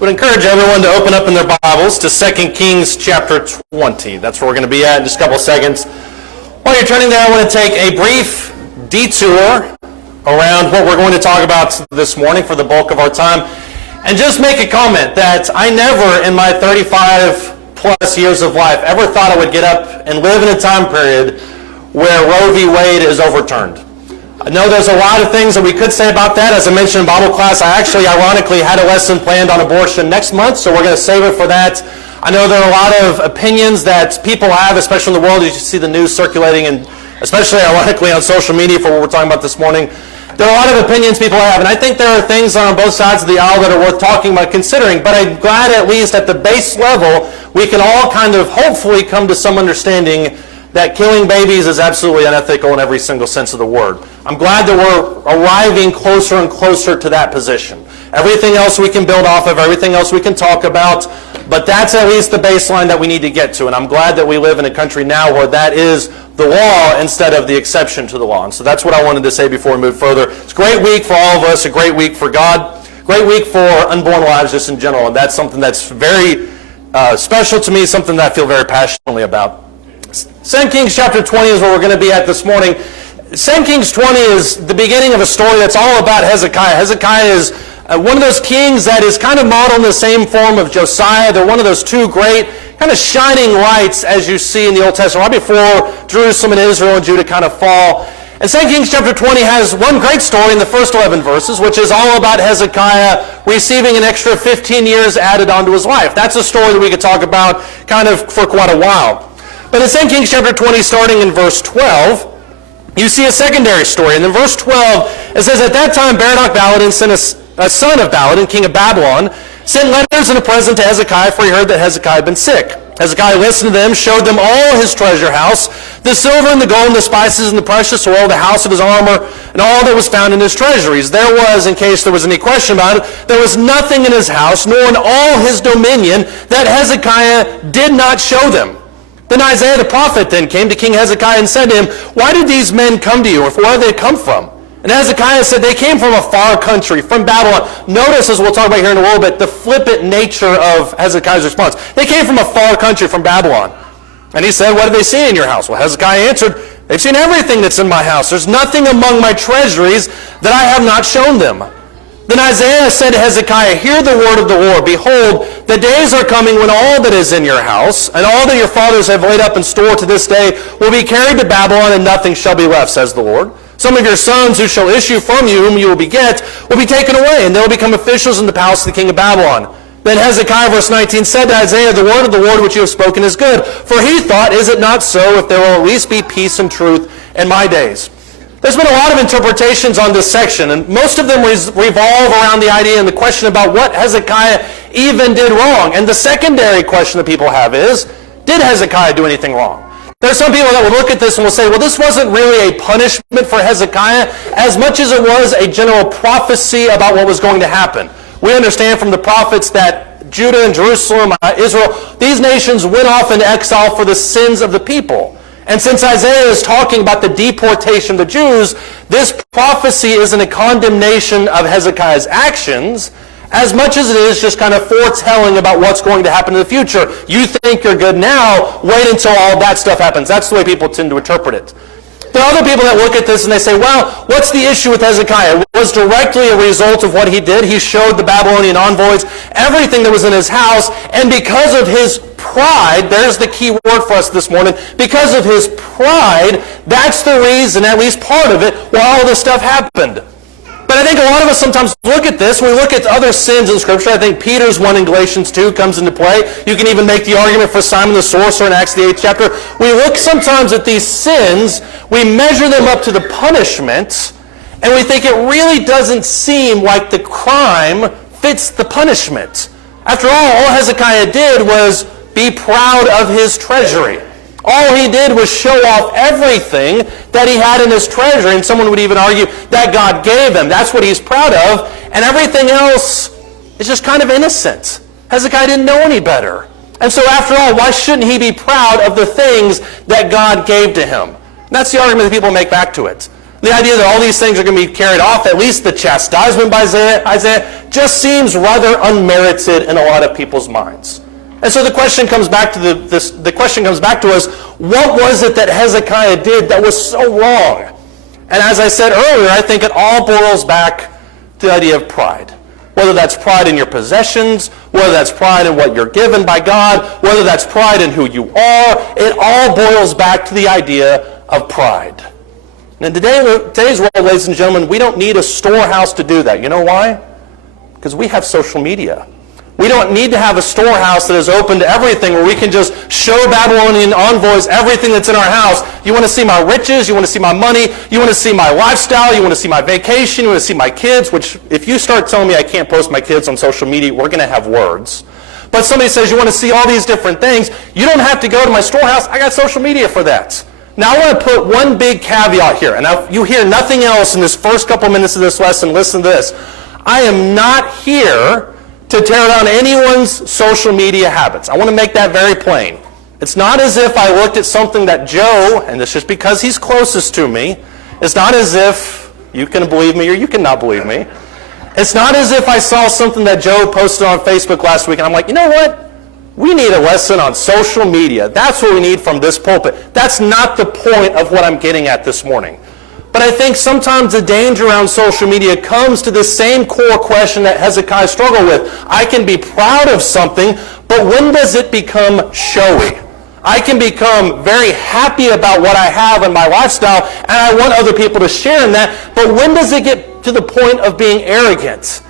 I would encourage everyone to open up in their Bibles to 2 Kings chapter 20. That's where we're going to be at in just a couple seconds. While you're turning there, I want to take a brief detour around what we're going to talk about this morning for the bulk of our time, and just make a comment that I never in my 35 plus years of life ever thought I would get up and live in a time period where Roe v. Wade is overturned. I know there's a lot of things that we could say about that. As I mentioned in Bible class, I actually ironically had a lesson planned on abortion next month, so we're going to save it for that. I know there are a lot of opinions that people have, especially in the world. You see the news circulating, and especially ironically on social media for what we're talking about this morning. There are a lot of opinions people have, and I think there are things on both sides of the aisle that are worth talking about, considering, but I'm glad at least at the base level we can all kind of hopefully come to some understanding that killing babies is absolutely unethical in every single sense of the word. I'm glad that we're arriving closer and closer to that position. Everything else we can build off of, everything else we can talk about, but that's at least the baseline that we need to get to, and I'm glad that we live in a country now where that is the law instead of the exception to the law. And so that's what I wanted to say before we move further. It's a great week for all of us, a great week for God, great week for unborn lives just in general, and that's something that's very special to me, something that I feel very passionately about. 2 Kings chapter 20 is where we're going to be at this morning. 2 Kings 20 is the beginning of a story that's all about Hezekiah. Hezekiah is one of those kings that is kind of modeled in the same form of Josiah. They're one of those two great kind of shining lights as you see in the Old Testament, right before Jerusalem and Israel and Judah kind of fall. And 2 Kings chapter 20 has one great story in the first 11 verses, which is all about Hezekiah receiving an extra 15 years added onto his life. That's a story that we could talk about kind of for quite a while. But in 2 Kings chapter 20, starting in verse 12, you see a secondary story. And in verse 12, it says, "At that time Baladan sent a son of Baladan, king of Babylon, sent letters and a present to Hezekiah, for he heard that Hezekiah had been sick. Hezekiah listened to them, showed them all his treasure house, the silver and the gold and the spices and the precious oil, the house of his armor, and all that was found in his treasuries. There was, in case there was any question about it, there was nothing in his house, nor in all his dominion, that Hezekiah did not show them. Then Isaiah the prophet then came to King Hezekiah and said to him, 'Why did these men come to you, or where did they come from?' And Hezekiah said, 'They came from a far country, from Babylon.'" Notice, as we'll talk about here in a little bit, the flippant nature of Hezekiah's response. "They came from a far country, from Babylon." And he said, "What did they see in your house?" Well, Hezekiah answered, "They've seen everything that's in my house. There's nothing among my treasuries that I have not shown them." Then Isaiah said to Hezekiah, "Hear the word of the Lord. Behold, the days are coming when all that is in your house, and all that your fathers have laid up in store to this day, will be carried to Babylon, and nothing shall be left, says the Lord. Some of your sons who shall issue from you, whom you will beget, will be taken away, and they will become officials in the palace of the king of Babylon." Then Hezekiah, verse 19, said to Isaiah, "The word of the Lord which you have spoken is good." For he thought, "Is it not so, if there will at least be peace and truth in my days?" There's been a lot of interpretations on this section, and most of them revolve around the idea and the question about what Hezekiah even did wrong. And the secondary question that people have is, did Hezekiah do anything wrong? There are some people that will look at this and will say, well, this wasn't really a punishment for Hezekiah as much as it was a general prophecy about what was going to happen. We understand from the prophets that Judah and Jerusalem, Israel, these nations went off into exile for the sins of the people. And since Isaiah is talking about the deportation of the Jews, this prophecy isn't a condemnation of Hezekiah's actions as much as it is just kind of foretelling about what's going to happen in the future. You think you're good now, wait until all that stuff happens. That's the way people tend to interpret it. There are other people that look at this and they say, well, what's the issue with Hezekiah? It was directly a result of what he did. He showed the Babylonian envoys everything that was in his house, and because of his pride, there's the key word for us this morning, because of his pride, that's the reason, at least part of it, why all this stuff happened. But I think a lot of us sometimes look at this, we look at other sins in Scripture. I think Peter's one in Galatians 2 comes into play. You can even make the argument for Simon the sorcerer in Acts the 8th chapter. We look sometimes at these sins, we measure them up to the punishment, and we think it really doesn't seem like the crime fits the punishment. After all Hezekiah did was be proud of his treasury. All he did was show off everything that he had in his treasury, and someone would even argue that God gave him. That's what he's proud of, and everything else is just kind of innocent. Hezekiah didn't know any better. And so after all, why shouldn't he be proud of the things that God gave to him? And that's the argument that people make back to it. The idea that all these things are going to be carried off, at least the chastisement by Isaiah, just seems rather unmerited in a lot of people's minds. And so the question comes back to the question comes back to us, what was it that Hezekiah did that was so wrong? And as I said earlier, I think it all boils back to the idea of pride. Whether that's pride in your possessions, whether that's pride in what you're given by God, whether that's pride in who you are, it all boils back to the idea of pride. And in today's world, ladies and gentlemen, we don't need a storehouse to do that. You know why? Because we have social media. We don't need to have a storehouse that is open to everything where we can just show Babylonian envoys everything that's in our house. You want to see my riches, you want to see my money, you want to see my lifestyle, you want to see my vacation, you want to see my kids, which if you start telling me I can't post my kids on social media, we're going to have words. But somebody says you want to see all these different things, you don't have to go to my storehouse. I got social media for that. Now I want to put one big caveat here, and you hear nothing else in this first couple minutes of this lesson. Listen to this. I am not here to tear down anyone's social media habits. I want to make that very plain. It's not as if I looked at something that Joe, and it's just because he's closest to me, it's not as if you can believe me or you cannot believe me. It's not as if I saw something that Joe posted on Facebook last week and I'm like, you know what? We need a lesson on social media. That's what we need from this pulpit. That's not the point of what I'm getting at this morning. But I think sometimes the danger around social media comes to the same core question that Hezekiah struggled with. I can be proud of something, but when does it become showy? I can become very happy about what I have in my lifestyle, and I want other people to share in that, but when does it get to the point of being arrogant?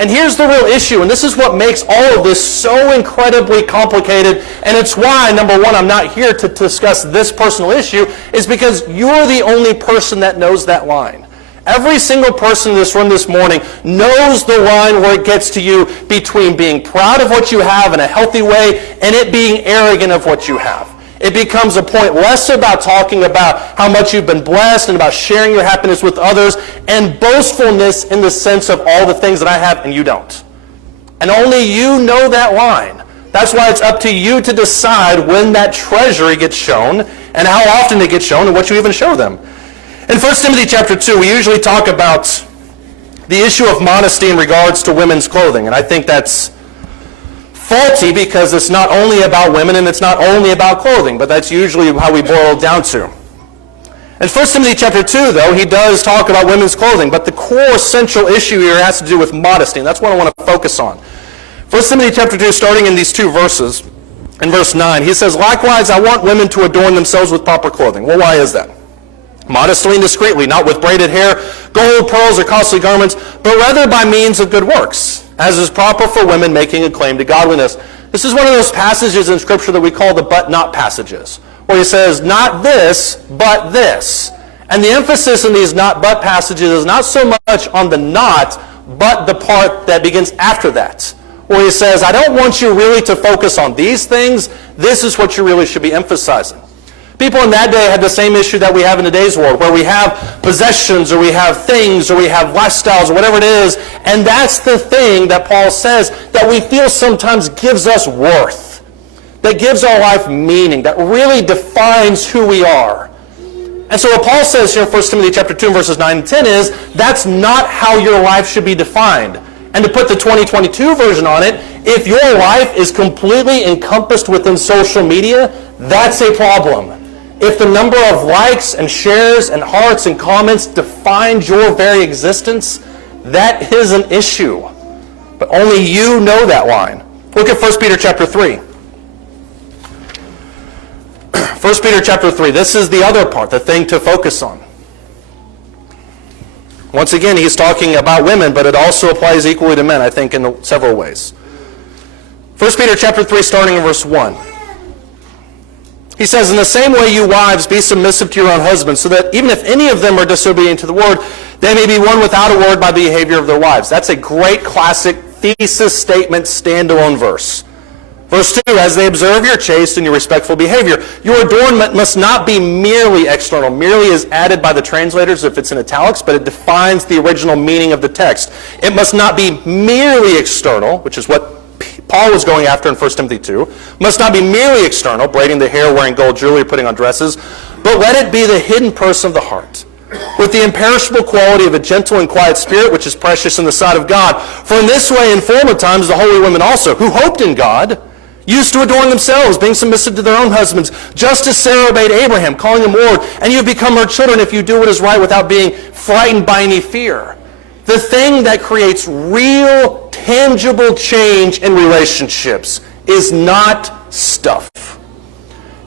And here's the real issue, and this is what makes all of this so incredibly complicated, and it's why, number one, I'm not here to discuss this personal issue, is because you're the only person that knows that line. Every single person in this room this morning knows the line where it gets to you between being proud of what you have in a healthy way and it being arrogant of what you have. It becomes a point less about talking about how much you've been blessed and about sharing your happiness with others and boastfulness in the sense of all the things that I have and you don't. And only you know that line. That's why it's up to you to decide when that treasury gets shown and how often it gets shown and what you even show them. In 1 Timothy chapter 2, we usually talk about the issue of modesty in regards to women's clothing. And I think that's faulty because it's not only about women and it's not only about clothing, but that's usually how we boil it down to. In 1 Timothy chapter 2, though, he does talk about women's clothing, but the core central issue here has to do with modesty, and that's what I want to focus on. 1 Timothy chapter 2, starting in these two verses, in verse 9, he says, "Likewise, I want women to adorn themselves with proper clothing." Well, why is that? Modestly and discreetly, not with braided hair, gold, pearls, or costly garments, but rather by means of good works, as is proper for women making a claim to godliness. This is one of those passages in Scripture that we call the but not passages, where he says, not this, but this. And the emphasis in these not but passages is not so much on the not, but the part that begins after that, where he says, I don't want you really to focus on these things. This is what you really should be emphasizing. People in that day had the same issue that we have in today's world, where we have possessions, or we have things, or we have lifestyles, or whatever it is, and that's the thing that Paul says that we feel sometimes gives us worth, that gives our life meaning, that really defines who we are. And so what Paul says here in 1 Timothy chapter 2, verses 9 and 10 is, that's not how your life should be defined. And to put the 2022 version on it, if your life is completely encompassed within social media, that's a problem. If the number of likes and shares and hearts and comments defines your very existence, that is an issue. But only you know that line. Look at 1 Peter chapter 3. 1 Peter chapter 3. This is the other part, the thing to focus on. Once again, he's talking about women, but it also applies equally to men, I think, in several ways. 1 Peter chapter 3, starting in verse 1. He says, "In the same way, you wives, be submissive to your own husbands, so that even if any of them are disobedient to the word, they may be won without a word by the behavior of their wives." That's a great classic thesis statement, standalone verse. Verse 2, "As they observe your chaste and your respectful behavior, your adornment must not be merely external." Merely is added by the translators if it's in italics, but it defines the original meaning of the text. It must not be merely external, which is what Paul was going after in 1 Timothy 2. Must not be merely external, braiding the hair, wearing gold jewelry, putting on dresses, but let it be the hidden person of the heart, with the imperishable quality of a gentle and quiet spirit, which is precious in the sight of God. For in this way in former times the holy women also, who hoped in God, used to adorn themselves, being submissive to their own husbands, just as Sarah obeyed Abraham, calling him Lord, and you have become her children if you do what is right without being frightened by any fear. The thing that creates real, tangible change in relationships is not stuff.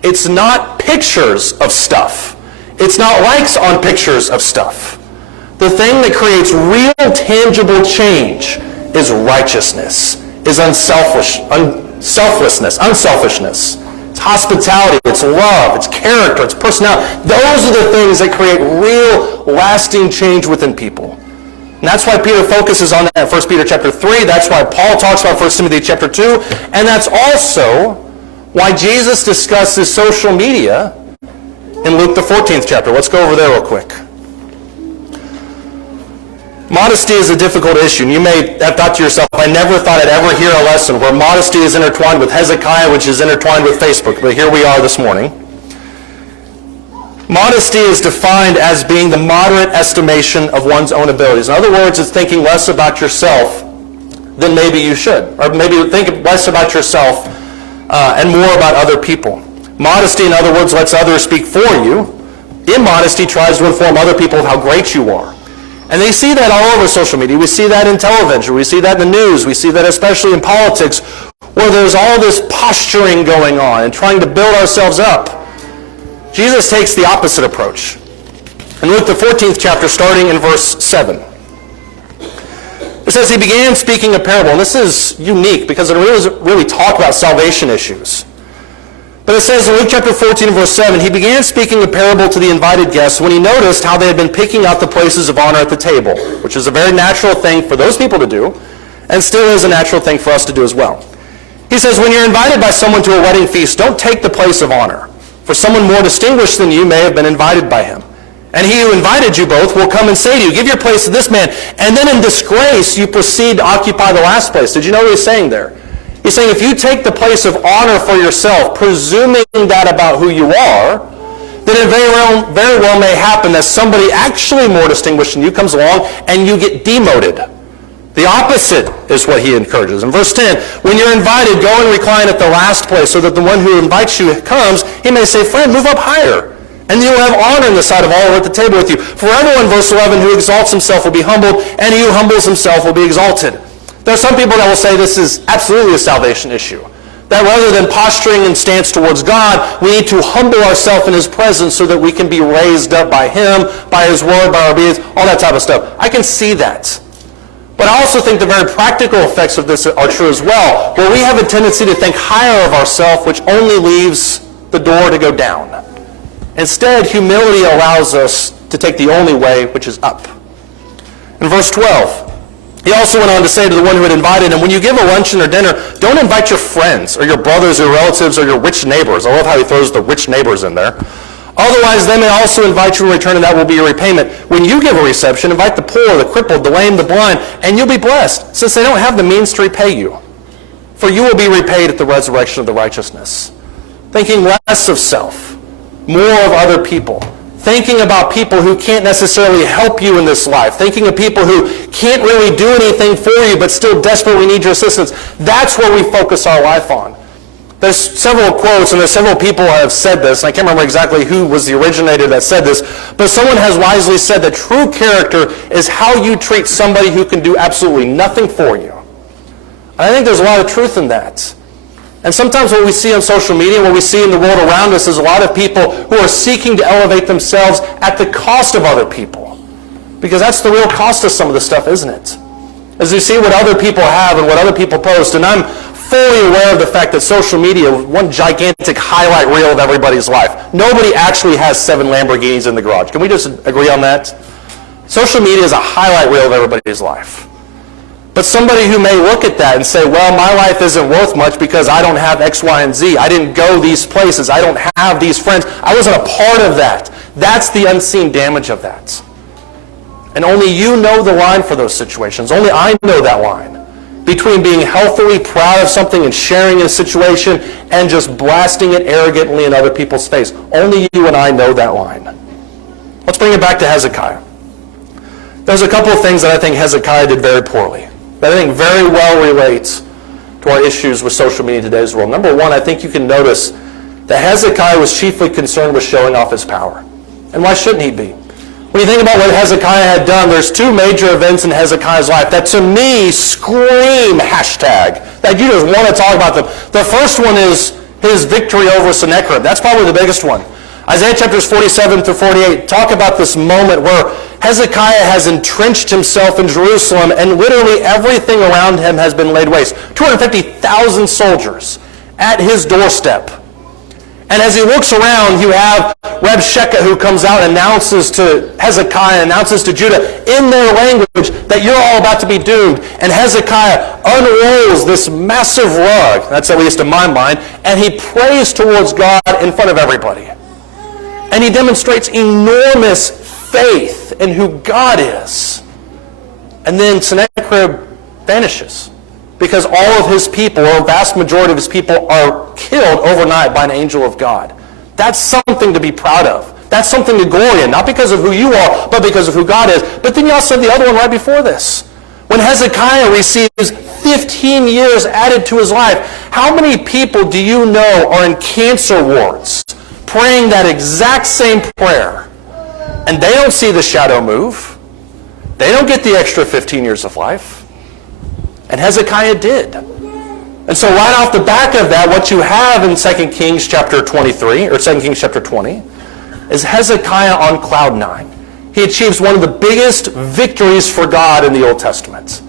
It's not pictures of stuff. It's not likes on pictures of stuff. The thing that creates real, tangible change is righteousness, is unselfishness. It's hospitality, it's love, it's character, it's personality. Those are the things that create real, lasting change within people. And that's why Peter focuses on that in 1 Peter chapter 3. That's why Paul talks about 1 Timothy chapter 2. And that's also why Jesus discusses social media in Luke the 14th chapter. Let's go over there real quick. Modesty is a difficult issue. And you may have thought to yourself, I never thought I'd ever hear a lesson where modesty is intertwined with Hezekiah, which is intertwined with Facebook. But here we are this morning. Modesty is defined as being the moderate estimation of one's own abilities. In other words, it's thinking less about yourself than maybe you should. Or maybe think less about yourself and more about other people. Modesty, in other words, lets others speak for you. Immodesty tries to inform other people of how great you are. And they see that all over social media. We see that in television. We see that in the news. We see that especially in politics, where there's all this posturing going on and trying to build ourselves up. Jesus takes the opposite approach. In Luke the 14th chapter, starting in verse 7. It says, he began speaking a parable. And this is unique because it doesn't really talk about salvation issues. But it says in Luke chapter 14, verse 7, he began speaking a parable to the invited guests when he noticed how they had been picking out the places of honor at the table, which is a very natural thing for those people to do, and still is a natural thing for us to do as well. He says, when you're invited by someone to a wedding feast, don't take the place of honor, for someone more distinguished than you may have been invited by him. And he who invited you both will come and say to you, give your place to this man, and then in disgrace you proceed to occupy the last place. Did you know what he's saying there? He's saying if you take the place of honor for yourself, presuming that about who you are, then it very well may happen that somebody actually more distinguished than you comes along and you get demoted. The opposite is what he encourages. In verse 10, when you're invited, go and recline at the last place so that the one who invites you comes, he may say, friend, move up higher. And you'll have honor in the sight of all who are at the table with you. For everyone, verse 11, who exalts himself will be humbled, and he who humbles himself will be exalted. There are some people that will say this is absolutely a salvation issue. That rather than posturing and stance towards God, we need to humble ourselves in his presence so that we can be raised up by him, by his word, by our obedience, all that type of stuff. I can see that. But I also think the very practical effects of this are true as well, where we have a tendency to think higher of ourselves, which only leaves the door to go down. Instead, humility allows us to take the only way, which is up. In verse 12, he also went on to say to the one who had invited him, when you give a luncheon or dinner, don't invite your friends or your brothers or relatives or your rich neighbors. I love how he throws the rich neighbors in there. Otherwise, they may also invite you in return, and that will be your repayment. When you give a reception, invite the poor, the crippled, the lame, the blind, and you'll be blessed, since they don't have the means to repay you. For you will be repaid at the resurrection of the righteousness. Thinking less of self, more of other people. Thinking about people who can't necessarily help you in this life. Thinking of people who can't really do anything for you but still desperately need your assistance. That's what we focus our life on. There's several quotes and there's several people who have said this. And I can't remember exactly who was the originator that said this. But someone has wisely said that true character is how you treat somebody who can do absolutely nothing for you. And I think there's a lot of truth in that. And sometimes what we see on social media, what we see in the world around us is a lot of people who are seeking to elevate themselves at the cost of other people. Because that's the real cost of some of this stuff, isn't it? As we see what other people have and what other people post, and I'm fully aware of the fact that social media is one gigantic highlight reel of everybody's life. Nobody actually has 7 Lamborghinis in the garage. Can we just agree on that? Social media is a highlight reel of everybody's life. But somebody who may look at that and say, well, my life isn't worth much because I don't have X, Y, and Z. I didn't go these places. I don't have these friends. I wasn't a part of that. That's the unseen damage of that. And only you know the line for those situations. Only I know that line. Between being healthily proud of something and sharing a situation and just blasting it arrogantly in other people's face. Only you and I know that line. Let's bring it back to Hezekiah. There's a couple of things that I think Hezekiah did very poorly, that I think very well relates to our issues with social media in today's world. Number one, I think you can notice that Hezekiah was chiefly concerned with showing off his power. And why shouldn't he be? When you think about what Hezekiah had done, there's two major events in Hezekiah's life that to me scream hashtag, that you just want to talk about them. The first one is his victory over Sennacherib. That's probably the biggest one. Isaiah chapters 47 through 48 talk about this moment where Hezekiah has entrenched himself in Jerusalem and literally everything around him has been laid waste. 250,000 soldiers at his doorstep. And as he looks around, you have Rabshakeh who comes out and announces to Hezekiah, announces to Judah in their language that you're all about to be doomed. And Hezekiah unrolls this massive rug, that's at least in my mind, and he prays towards God in front of everybody. And he demonstrates enormous faith in who God is. And then Sennacherib vanishes because all of his people, or a vast majority of his people, are killed overnight by an angel of God. That's something to be proud of. That's something to glory in, not because of who you are, but because of who God is. But then you also have the other one right before this. When Hezekiah receives 15 years added to his life, how many people do you know are in cancer wards praying that exact same prayer? And they don't see the shadow move. They don't get the extra 15 years of life. And Hezekiah did. And so right off the back of that, what you have in 2 Kings chapter 23, or 2 Kings chapter 20, is Hezekiah on cloud nine. He achieves one of the biggest victories for God in the Old Testament.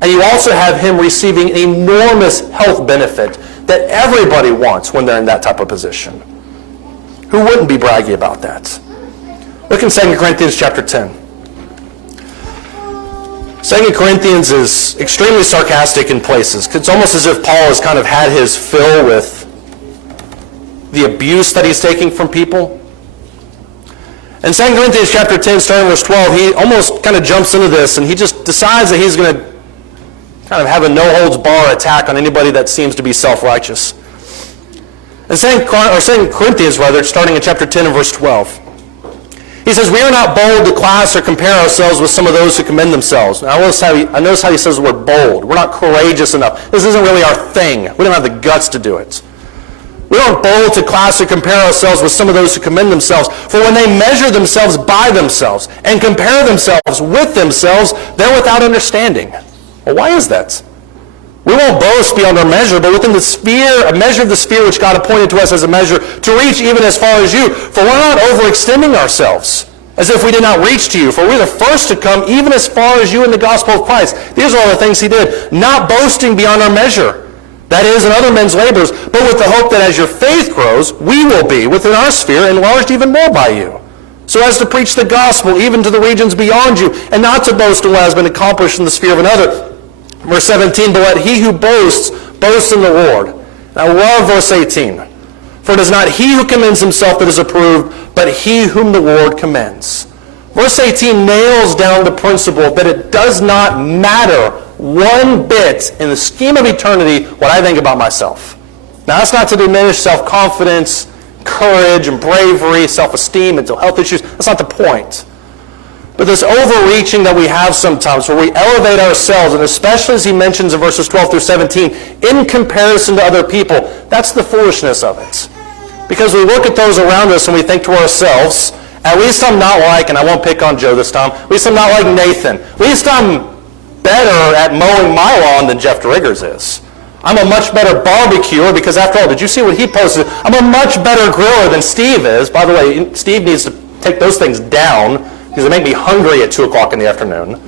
And you also have him receiving an enormous health benefit that everybody wants when they're in that type of position. Who wouldn't be braggy about that? Look in 2 Corinthians chapter 10. 2 Corinthians is extremely sarcastic in places. It's almost as if Paul has kind of had his fill with the abuse that he's taking from people. In 2 Corinthians chapter 10, starting verse 12, he almost kind of jumps into this and he just decides that he's going to kind of have a no-holds-bar attack on anybody that seems to be self-righteous. In 2 Corinthians, starting in chapter 10 and verse 12, he says, we are not bold to class or compare ourselves with some of those who commend themselves. Now, I notice how he says the word bold. We're not courageous enough. This isn't really our thing. We don't have the guts to do it. We aren't bold to class or compare ourselves with some of those who commend themselves. For when they measure themselves by themselves and compare themselves with themselves, they're without understanding. Well, why is that? We won't boast beyond our measure, but within the sphere, a measure of the sphere which God appointed to us as a measure, to reach even as far as you. For we're not overextending ourselves, as if we did not reach to you. For we're the first to come, even as far as you in the gospel of Christ. These are all the things he did. Not boasting beyond our measure, that is, in other men's labors, but with the hope that as your faith grows, we will be, within our sphere, enlarged even more by you. So as to preach the gospel even to the regions beyond you, and not to boast in what has been accomplished in the sphere of another. Verse 17, but let he who boasts, boast in the Lord. And I love verse 18. For it is not he who commends himself that is approved, but he whom the Lord commends. Verse 18 nails down the principle that it does not matter one bit in the scheme of eternity what I think about myself. Now that's not to diminish self-confidence, courage, and bravery, self-esteem, mental health issues. That's not the point. But this overreaching that we have sometimes, where we elevate ourselves, and especially as he mentions in verses 12 through 17, in comparison to other people, that's the foolishness of it. Because we look at those around us and we think to ourselves, at least I'm not like, and I won't pick on Joe this time, at least I'm not like Nathan. At least I'm better at mowing my lawn than Jeff Driggers is. I'm a much better barbecuer because, after all, did you see what he posted? I'm a much better griller than Steve is. By the way, Steve needs to take those things down, because they make me hungry at 2 o'clock in the afternoon.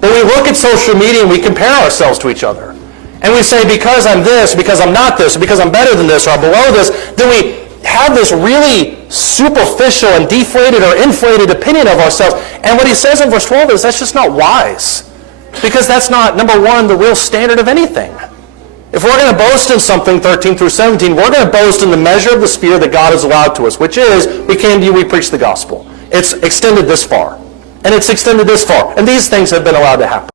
But we look at social media and we compare ourselves to each other. And we say, because I'm this, because I'm not this, because I'm better than this, or I'm below this, then we have this really superficial and deflated or inflated opinion of ourselves. And what he says in verse 12 is that's just not wise. Because that's not, number one, the real standard of anything. If we're going to boast in something, 13 through 17, we're going to boast in the measure of the sphere that God has allowed to us, which is, we came to you, we preached the gospel. It's extended this far. And it's extended this far. And these things have been allowed to happen.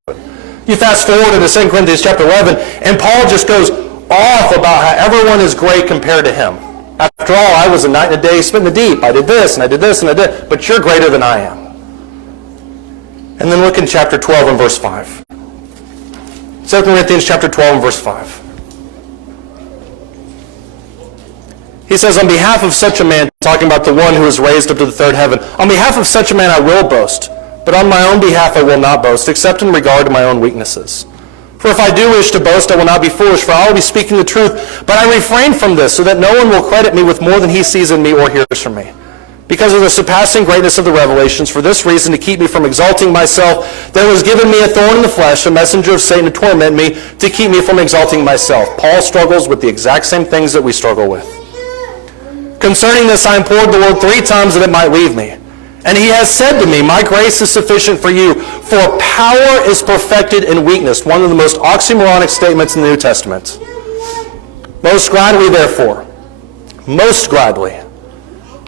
You fast forward into 2 Corinthians chapter 11, and Paul just goes off about how everyone is great compared to him. After all, I was a night and a day spent in the deep. I did this, and I did this, and I did, but you're greater than I am. And then look in chapter 12 and verse 5. 2 Corinthians chapter 12 and verse 5. He says, on behalf of such a man, talking about the one who is raised up to the third heaven, on behalf of such a man I will boast, but on my own behalf I will not boast, except in regard to my own weaknesses. For if I do wish to boast, I will not be foolish, for I will be speaking the truth. But I refrain from this, so that no one will credit me with more than he sees in me or hears from me. Because of the surpassing greatness of the revelations, for this reason, to keep me from exalting myself, there was given me a thorn in the flesh, a messenger of Satan to torment me, to keep me from exalting myself. Paul struggles with the exact same things that we struggle with. Concerning this, I implored the Lord 3 times that it might leave me. And he has said to me, my grace is sufficient for you, for power is perfected in weakness. One of the most oxymoronic statements in the New Testament. Most gladly, therefore, most gladly,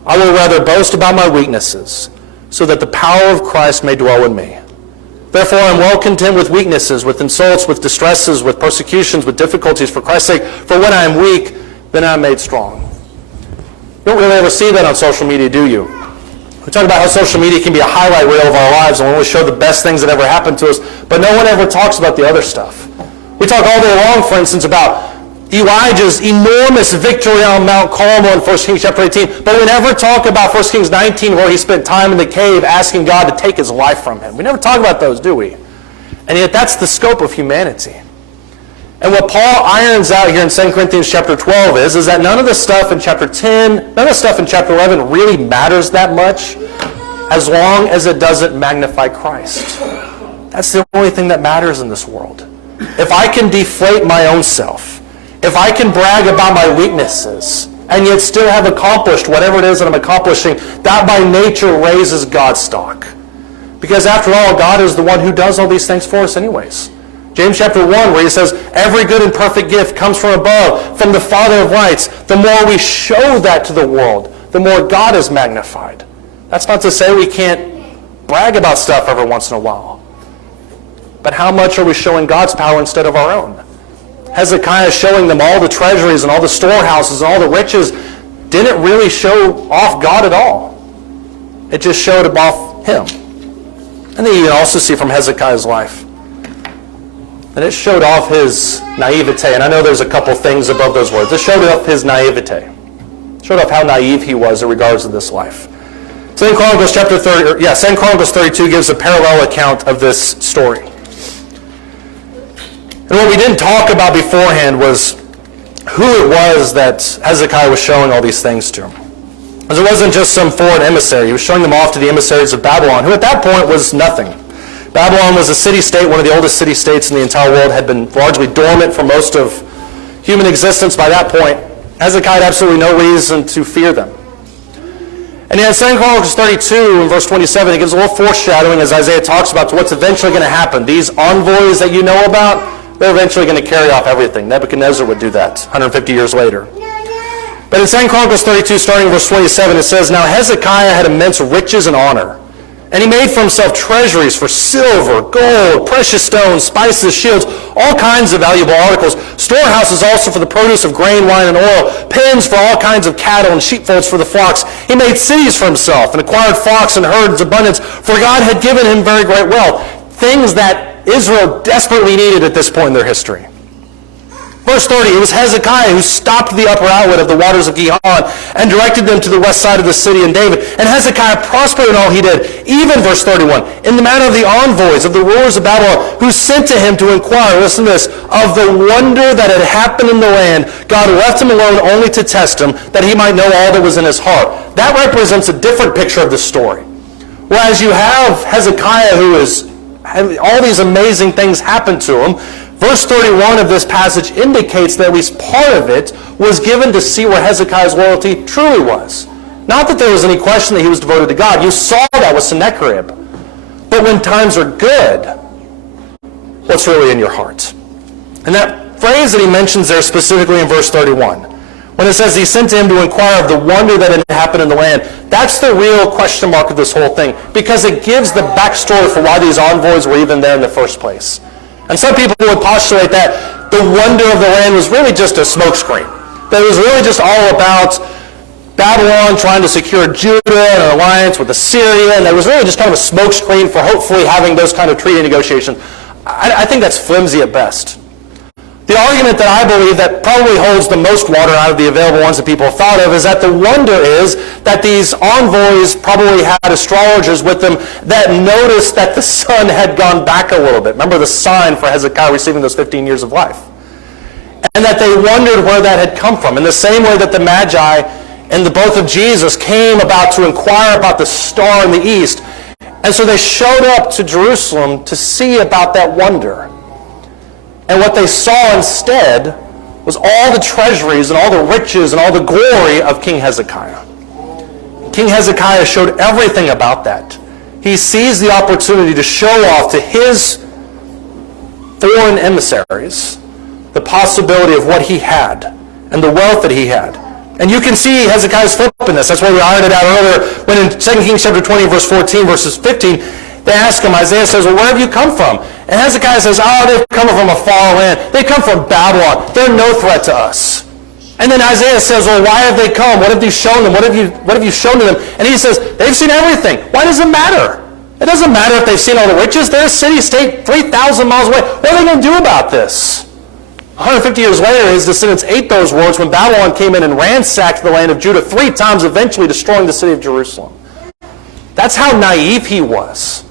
I will rather boast about my weaknesses, so that the power of Christ may dwell in me. Therefore I am well content with weaknesses, with insults, with distresses, with persecutions, with difficulties for Christ's sake. For when I am weak, then I am made strong. You don't really ever see that on social media, do you? We talk about how social media can be a highlight reel of our lives, and we always show the best things that ever happened to us, but no one ever talks about the other stuff. We talk all day long, for instance, about Elijah's enormous victory on Mount Carmel in 1 Kings chapter 18, but we never talk about 1 Kings 19 where he spent time in the cave asking God to take his life from him. We never talk about those, do we? And yet that's the scope of humanity. And what Paul irons out here in 2 Corinthians chapter 12 is that none of the stuff in chapter 10, none of the stuff in chapter 11 really matters that much as long as it doesn't magnify Christ. That's the only thing that matters in this world. If I can deflate my own self, if I can brag about my weaknesses, and yet still have accomplished whatever it is that I'm accomplishing, that by nature raises God's stock. Because after all, God is the one who does all these things for us anyways. James chapter 1, where he says, every good and perfect gift comes from above, from the Father of lights. The more we show that to the world, the more God is magnified. That's not to say we can't brag about stuff every once in a while. But how much are we showing God's power instead of our own? Hezekiah showing them all the treasuries and all the storehouses and all the riches didn't really show off God at all. It just showed off him. And then you can also see from Hezekiah's life that it showed off his naivete. And I know there's a couple things above those words. It showed off his naivete. It showed off how naive he was in regards to this life. 2 Chronicles 32 gives a parallel account of this story. And what we didn't talk about beforehand was who it was that Hezekiah was showing all these things to. Because it wasn't just some foreign emissary. He was showing them off to the emissaries of Babylon, who at that point was nothing. Babylon was a city-state, one of the oldest city-states in the entire world, had been largely dormant for most of human existence by that point. Hezekiah had absolutely no reason to fear them. And yet in 2 Chronicles 32, in verse 27, it gives a little foreshadowing, as Isaiah talks about, to what's eventually going to happen. These envoys that you know about, they're eventually going to carry off everything. Nebuchadnezzar would do that 150 years later. But in 2 Chronicles 32, starting in verse 27, it says, now Hezekiah had immense riches and honor, and he made for himself treasuries for silver, gold, precious stones, spices, shields, all kinds of valuable articles, storehouses also for the produce of grain, wine, and oil, pens for all kinds of cattle, and sheepfolds for the flocks. He made cities for himself, and acquired flocks and herds abundance, for God had given him very great wealth, things that Israel desperately needed at this point in their history. Verse 30, it was Hezekiah who stopped the upper outlet of the waters of Gihon and directed them to the west side of the city in David. And Hezekiah prospered in all he did. Even, verse 31, in the matter of the envoys of the rulers of Babylon, who sent to him to inquire, listen to this, of the wonder that had happened in the land, God left him alone only to test him, that he might know all that was in his heart. That represents a different picture of the story. Whereas you have Hezekiah who is all these amazing things happen to him. Verse 31 of this passage indicates that at least part of it was given to see where Hezekiah's loyalty truly was. Not that there was any question that he was devoted to God. You saw that with Sennacherib. But when times are good, what's really in your heart? And that phrase that he mentions there specifically in verse 31, when it says he sent to him to inquire of the wonder that had happened in the land, that's the real question mark of this whole thing, because it gives the backstory for why these envoys were even there in the first place. And some people would postulate that the wonder of the land was really just a smokescreen. That it was really just all about Babylon trying to secure Judah and an alliance with Assyria, and there was really just kind of a smokescreen for hopefully having those kind of treaty negotiations. I think that's flimsy at best. The argument that I believe that probably holds the most water out of the available ones that people have thought of is that the wonder is that these envoys probably had astrologers with them that noticed that the sun had gone back a little bit. Remember the sign for Hezekiah receiving those 15 years of life. And that they wondered where that had come from. In the same way that the Magi in the birth of Jesus came about to inquire about the star in the east. And so they showed up to Jerusalem to see about that wonder. And what they saw instead was all the treasuries and all the riches and all the glory of King Hezekiah. King Hezekiah showed everything about that. He seized the opportunity to show off to his foreign emissaries the possibility of what he had and the wealth that he had. And you can see Hezekiah's flip in this. That's why we ironed it out earlier when in 2 Kings chapter 20, verse 14, verses 15, they ask him, Isaiah says, well, where have you come from? And Hezekiah says, they've come from a far land. They come from Babylon. They're no threat to us. And then Isaiah says, well, why have they come? What have you shown them? What have you shown to them? And he says, they've seen everything. Why does it matter? It doesn't matter if they've seen all the riches. They're a city-state 3,000 miles away. What are they going to do about this? 150 years later, his descendants ate those words when Babylon came in and ransacked the land of Judah 3 times, eventually destroying the city of Jerusalem. That's how naive he was,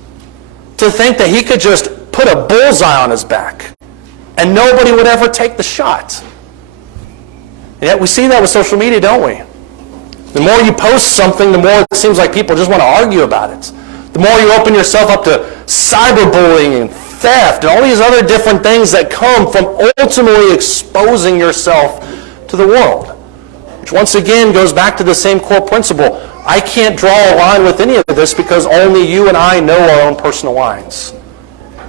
to think that he could just put a bullseye on his back and nobody would ever take the shot. And yet we see that with social media, don't we? The more you post something, the more it seems like people just want to argue about it. The more you open yourself up to cyberbullying and theft and all these other different things that come from ultimately exposing yourself to the world. Which once again goes back to the same core principle. I can't draw a line with any of this because only you and I know our own personal lines.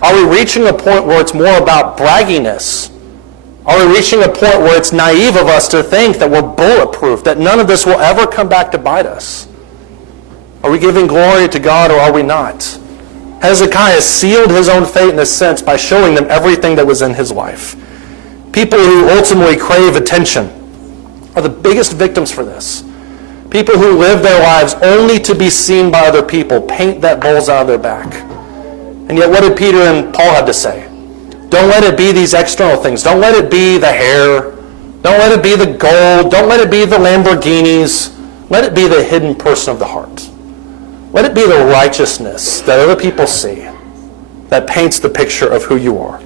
Are we reaching a point where it's more about bragginess? Are we reaching a point where it's naive of us to think that we're bulletproof, that none of this will ever come back to bite us? Are we giving glory to God or are we not? Hezekiah sealed his own fate in a sense by showing them everything that was in his life. People who ultimately crave attention are the biggest victims for this. People who live their lives only to be seen by other people paint that bullseye on their back. And yet what did Peter and Paul have to say? Don't let it be these external things. Don't let it be the hair. Don't let it be the gold. Don't let it be the Lamborghinis. Let it be the hidden person of the heart. Let it be the righteousness that other people see that paints the picture of who you are.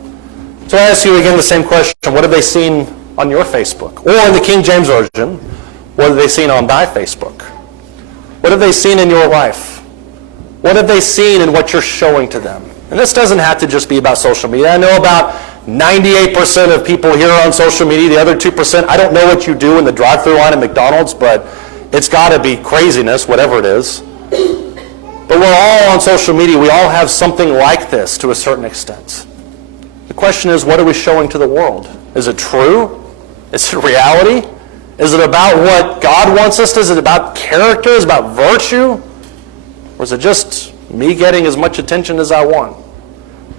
So I ask you again the same question. What have they seen on your Facebook? Or in the King James Version, what have they seen on thy Facebook? What have they seen in your life? What have they seen in what you're showing to them? And this doesn't have to just be about social media. I know about 98% of people here are on social media. The other 2%, I don't know what you do in the drive-thru line at McDonald's, but it's got to be craziness, whatever it is. But we're all on social media. We all have something like this to a certain extent. The question is, what are we showing to the world? Is it true? Is it reality? Is it about what God wants us to? Is it about character? Is it about virtue? Or is it just me getting as much attention as I want?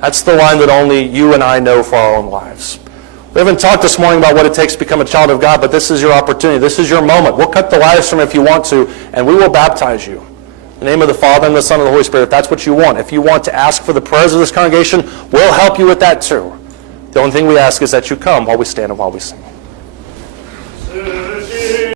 That's the line that only you and I know for our own lives. We haven't talked this morning about what it takes to become a child of God, but this is your opportunity. This is your moment. We'll cut the live stream if you want to, and we will baptize you. In the name of the Father, and the Son, and the Holy Spirit, if that's what you want. If you want to ask for the prayers of this congregation, we'll help you with that too. The only thing we ask is that you come while we stand and while we sing.